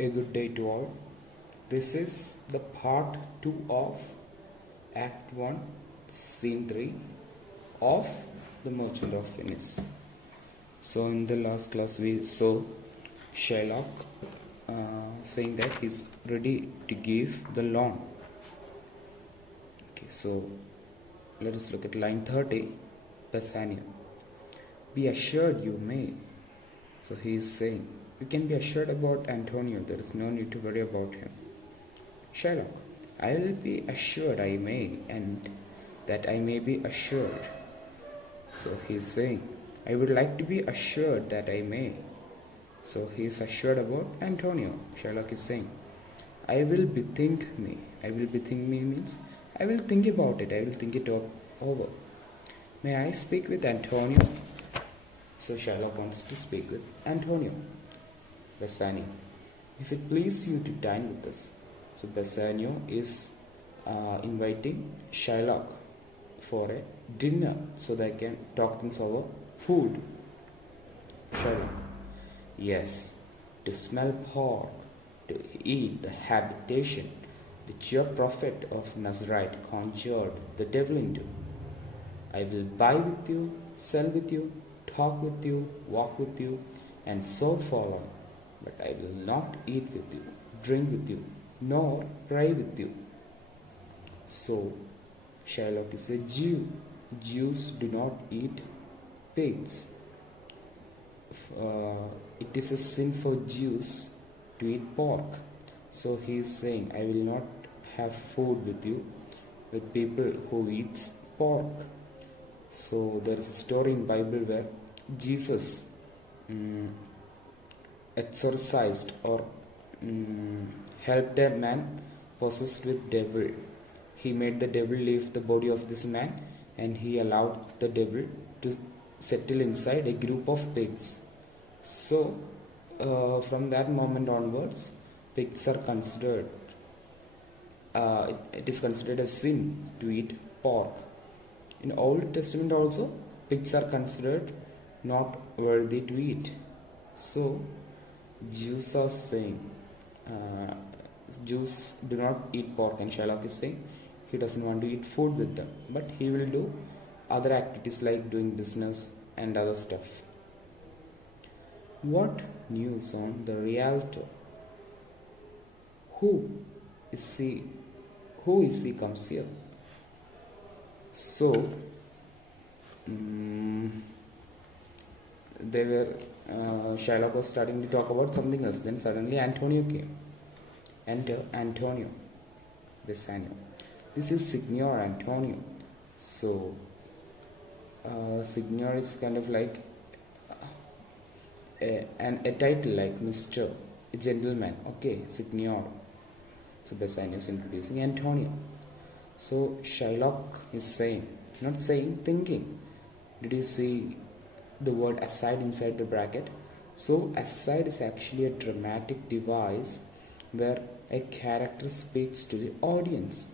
A good day to all. This is the part 2 of Act 1, Scene 3 of The Merchant of Venice. So, in the last class, we saw Shylock saying that he's ready to give the loan. Okay, so let us look at line 30. Bassanio. Be assured you may. So he is saying, you can be assured about Antonio, there is no need to worry about him. Shylock, I will be assured I may, and that I may be assured. So he is saying, I would like to be assured that I may. So he is assured about Antonio. Shylock is saying, I will bethink me. I will bethink me means I will think about it. I will think it over. May I speak with Antonio? So Shylock wants to speak with Antonio. Bassanio, if it please you to dine with us. So Bassanio is inviting Shylock for a dinner so they can talk things over food. Shylock, yes, to smell pork, to eat the habitation which your prophet of Nazareth conjured the devil into. I will buy with you, sell with you, talk with you, walk with you, and so follow. But I will not eat with you, drink with you, nor pray with you. So, Shylock is a Jew. Jews do not eat pigs. It is a sin for Jews to eat pork. So he is saying, I will not have food with you, with people who eats pork. So there is a story in Bible where Jesus exorcised or helped a man possessed with devil. He made the devil leave the body of this man, and he allowed the devil to settle inside a group of pigs. So from that moment onwards, pigs are considered it is considered a sin to eat pork. In Old Testament also, pigs are considered not worthy to eat. So Jews are saying Jews do not eat pork, and Shylock is saying he doesn't want to eat food with them, but he will do other activities like doing business and other stuff. What news on the realtor? Who is he comes here? So they were Shylock was starting to talk about something else. Then suddenly Antonio came. Enter Antonio. Bassanio. This is Signor Antonio. So Signor is kind of like a title like Mr. A gentleman. Okay, Signor. So Bassanio is introducing Antonio. So Shylock is saying, not saying, thinking. Did you see the word aside inside the bracket? So aside is actually a dramatic device where a character speaks to the audience.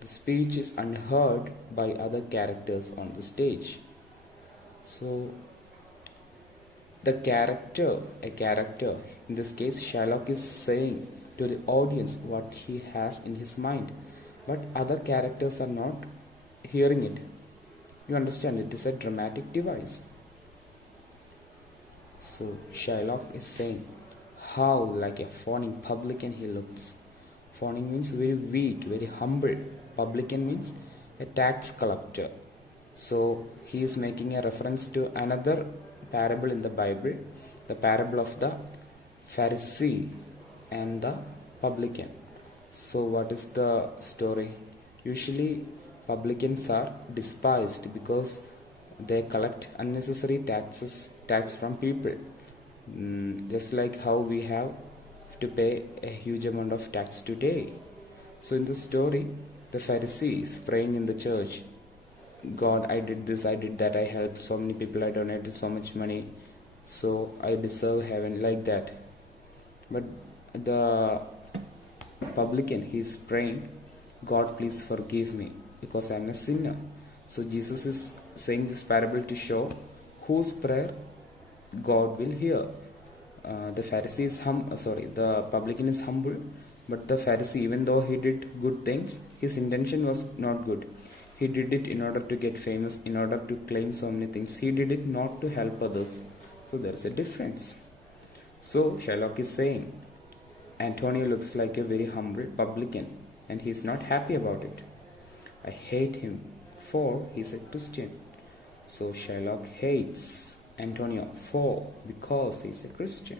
The speech is unheard by other characters on the stage. So a character, in this case Shylock is saying to the audience what he has in his mind, but other characters are not hearing it. You understand, it is a dramatic device. So Shylock is saying, how like a fawning publican he looks. Fawning means very weak, very humble. Publican means a tax collector. So he is making a reference to another parable in the Bible, the parable of the Pharisee and the publican. So what is the story? Usually publicans are despised because they collect unnecessary tax from people. Just like how we have to pay a huge amount of tax today. So in this story, the Pharisee is praying in the church, God, I did this, I did that, I helped so many people, I donated so much money, so I deserve heaven, like that. But the publican, he is praying, God, please forgive me because I am a sinner. So Jesus is saying this parable to show whose prayer God will hear. the publican is humble, but the Pharisee, even though he did good things, his intention was not good. He did it in order to get famous, in order to claim so many things. He did it not to help others. So there's a difference. So Shylock is saying, Antonio looks like a very humble publican, and he's not happy about it. I hate him, for he's a Christian. So Shylock hates Antonio because he's a Christian.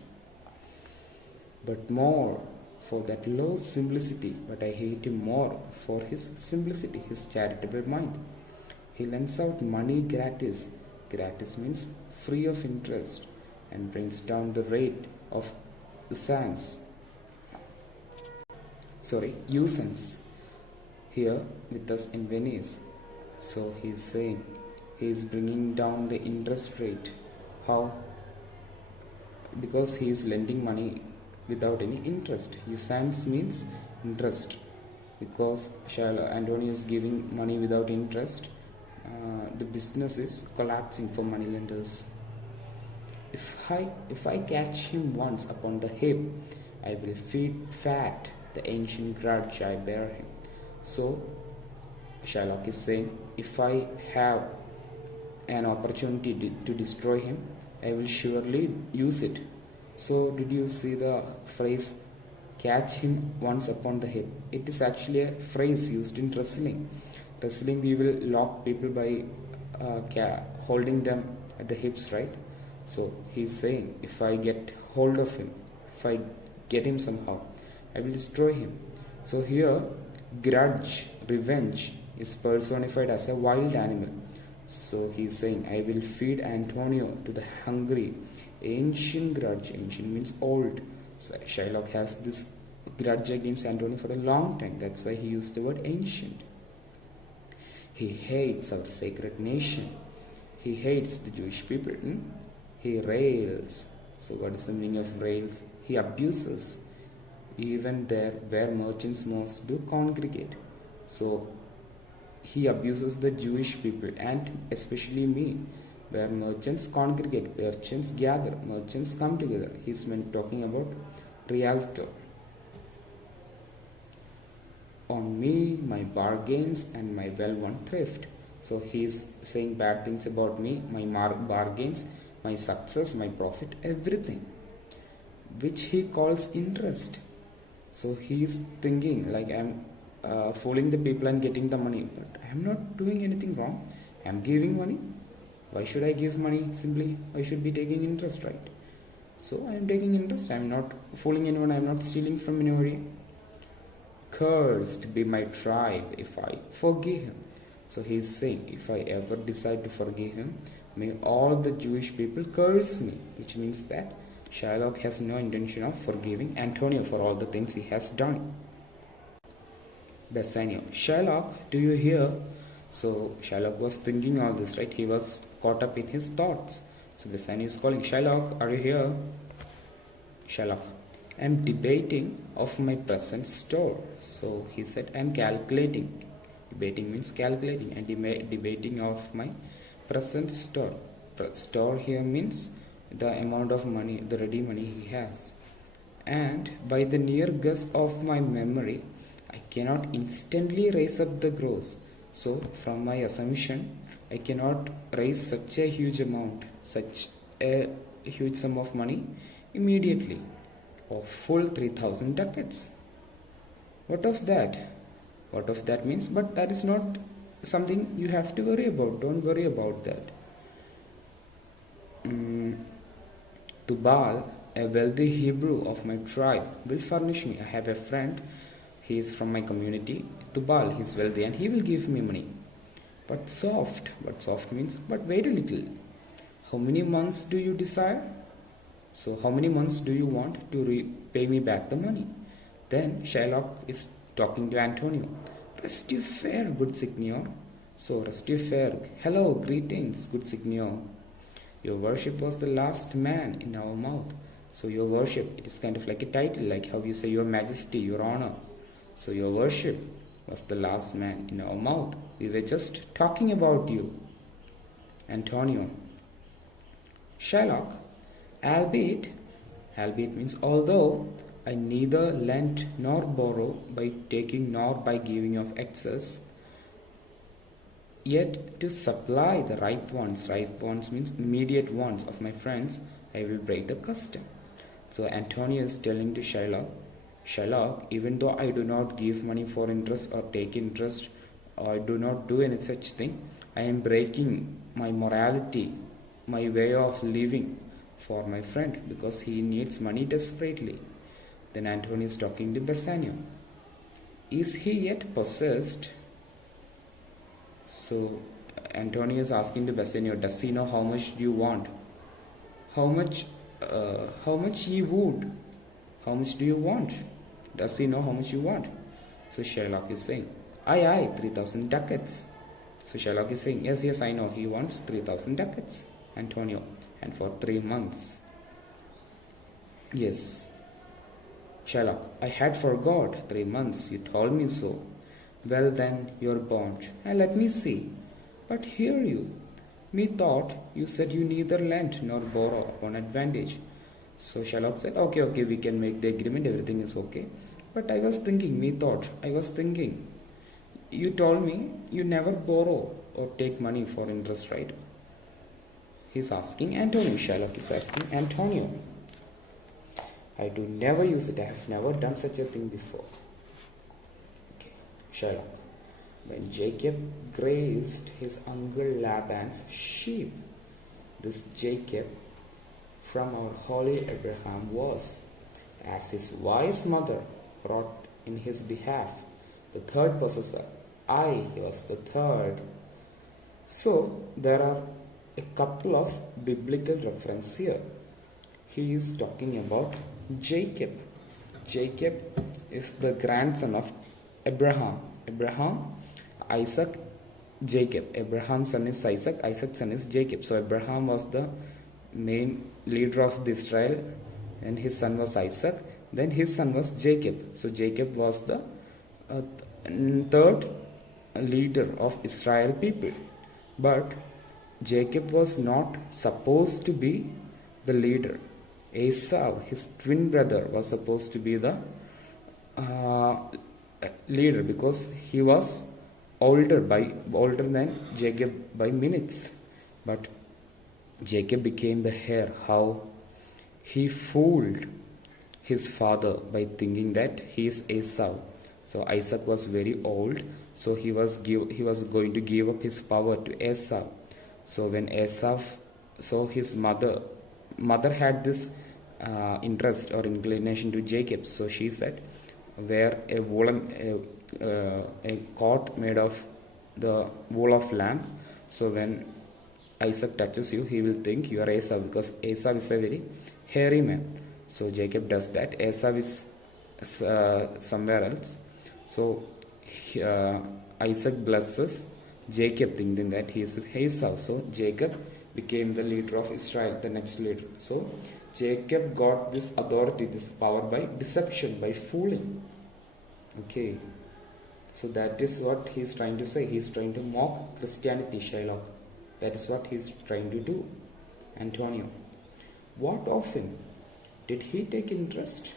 But more for that low simplicity, but I hate him more for his simplicity, his charitable mind. He lends out money gratis. Gratis means free of interest, and brings down the rate of usance here with us in Venice. So he's saying he is bringing down the interest rate. How? Because he is lending money without any interest. Usance means interest. Because Antonio is giving money without interest, the business is collapsing for moneylenders. If I catch him once upon the hip, I will feed fat the ancient grudge I bear him. So Shylock is saying, if I have an opportunity to destroy him, I will surely use it. So did you see the phrase, catch him once upon the hip? It is actually a phrase used in wrestling. Wrestling, we will lock people by holding them at the hips, right? So he's saying, if I get hold of him, if I get him somehow, I will destroy him. So here, grudge, revenge, is personified as a wild animal. So he's saying, I will feed Antonio to the hungry. Ancient grudge, ancient means old. So Shylock has this grudge against Antonio for a long time. That's why he used the word ancient. He hates our sacred nation. He hates the Jewish people. He rails. So what is the meaning of rails? He abuses. Even there where merchants most do congregate. So he abuses the Jewish people, and especially me, where merchants congregate, merchants gather, merchants come together. He's talking about Rialto. On me, my bargains and my well-won thrift. So he's saying bad things about me, my bargains, my success, my profit, everything, which he calls interest. So he's thinking like I'm fooling the people and getting the money, but I'm not doing anything wrong. I'm giving money. Why should I give money? Simply, I should be taking interest, right? So I am taking interest. I am not fooling anyone. I am not stealing from anybody. Cursed be my tribe if I forgive him. So he is saying, if I ever decide to forgive him, may all the Jewish people curse me, which means that Shylock has no intention of forgiving Antonio for all the things he has done. Bassanio, Shylock, do you hear? So Shylock was thinking all this, right? He was caught up in his thoughts. So Bassanio is calling, Shylock, are you here? Shylock, I am debating of my present store. So he said, I am calculating. Debating means calculating, and debating of my present store. Store here means the amount of money, the ready money he has. And by the near guess of my memory, I cannot instantly raise up the gross. So from my assumption, I cannot raise such a huge amount, such a huge sum of money immediately, of full 3,000 ducats. What of that? What of that means? But that is not something you have to worry about. Don't worry about that. Tubal, a wealthy Hebrew of my tribe, will furnish me. I have a friend, he is from my community. Tubal, he is wealthy and he will give me money. But soft means, but wait a little. How many months do you desire? So how many months do you want to repay me back the money? Then Shylock is talking to Antonio. Rest you fair, good signor. So rest you fair. Hello, greetings, good signor. Your worship was the last man in our mouth. So your worship, it is kind of like a title, like how you say your majesty, your honor. So your worship was the last man in our mouth. We were just talking about you. Antonio. Shylock, albeit Albeit means although I neither lent nor borrow by taking nor by giving of excess, yet to supply the right wants means immediate wants of my friends, I will break the custom. So Antonio is telling to Shylock, even though I do not give money for interest or take interest, or I do not do any such thing, I am breaking my morality, my way of living for my friend because he needs money desperately. Then Antonio is talking to Bassanio. Is he yet possessed? So Antonio is asking to Bassanio, does he know how much do you want? How much ye would? How much do you want? Does he know how much you want? So Shylock is saying, aye, 3,000 ducats. So Shylock is saying, yes, I know he wants 3,000 ducats, Antonio, and for 3 months. Yes. Shylock, I had forgot 3 months, you told me so. Well then, your bond, and let me see. But hear you, methought you said you neither lent nor borrow upon advantage. So Shylock said, okay, we can make the agreement, everything is okay. But I was thinking, you told me you never borrow or take money for interest, right? He's asking Antonio. Shylock is asking Antonio. I do never use it. I have never done such a thing before. Okay. Shylock. When Jacob grazed his uncle Laban's sheep, this Jacob from our holy Abraham was, as his wise mother brought in his behalf, the third possessor. He was the third. So there are a couple of biblical references here. He is talking about Jacob. Jacob is the grandson of Abraham. Isaac, Jacob. Abraham's son is Isaac, Isaac's son is Jacob. So Abraham was the main leader of Israel, and his son was Isaac. Then his son was Jacob. So Jacob was the third leader of Israel people. But Jacob was not supposed to be the leader. Esau, his twin brother, was supposed to be the leader because he was older than Jacob by minutes. But Jacob became the heir. How? He fooled his father by thinking that he is Esau. So Isaac was very old, so he was going to give up his power to Esau. So when Esau saw his mother had this interest or inclination to Jacob, so she said, wear a woolen a coat made of the wool of lamb. So when Isaac touches you, he will think you are Esau because Esau is a very hairy man. So Jacob does that. Esau is somewhere else. So Isaac blesses Jacob thinking that he is Esau. So Jacob became the leader of Israel, the next leader. So Jacob got this authority, this power by deception, by fooling. Okay. So that is what he is trying to say. He is trying to mock Christianity, Shylock. That is what he is trying to do. Antonio. What of him? Did he take interest?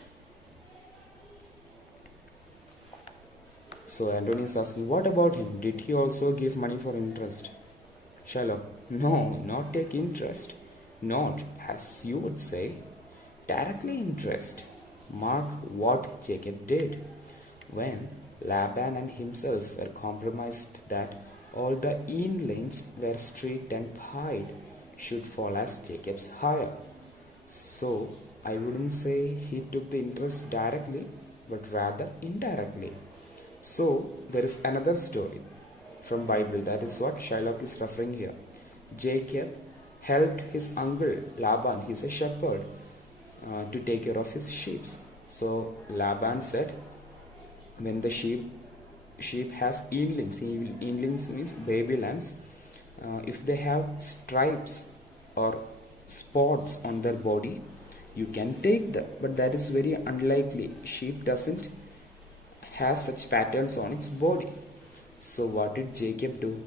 So Antonio is asking, what about him? Did he also give money for interest? Shylock. No, not take interest. Not, as you would say, directly interest. Mark what Jacob did. When Laban and himself were compromised that all the inlings were streaked and pied should fall as Jacob's hire. So I wouldn't say he took the interest directly, but rather indirectly. So there is another story from Bible. That is what Shylock is referring here. Jacob helped his uncle Laban, he's a shepherd, to take care of his sheep. So Laban said, when the sheep has earlings means baby lambs, if they have stripes or spots on their body, you can take them, but that is very unlikely. Sheep doesn't have such patterns on its body. So what did Jacob do?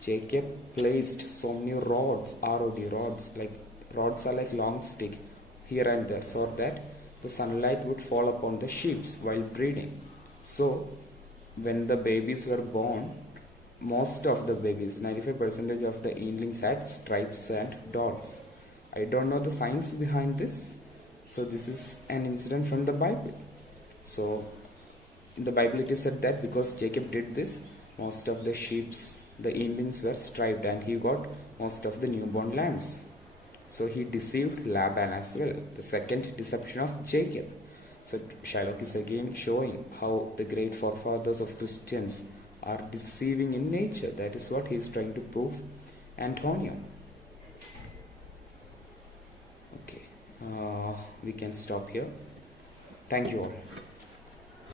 Jacob placed so many rods, ROD rods, like rods are like long stick, here and there so that the sunlight would fall upon the sheep while breeding. So when the babies were born, most of the babies, 95% of the yearlings had stripes and dots. I don't know the science behind this. So this is an incident from the Bible. So in the Bible it is said that because Jacob did this, most of the sheeps, the yearlings were striped, and he got most of the newborn lambs. So he deceived Laban as well, the second deception of Jacob. So Shylock is again showing how the great forefathers of Christians are deceiving in nature. That is what he is trying to prove Antonio. Okay, we can stop here. Thank you all.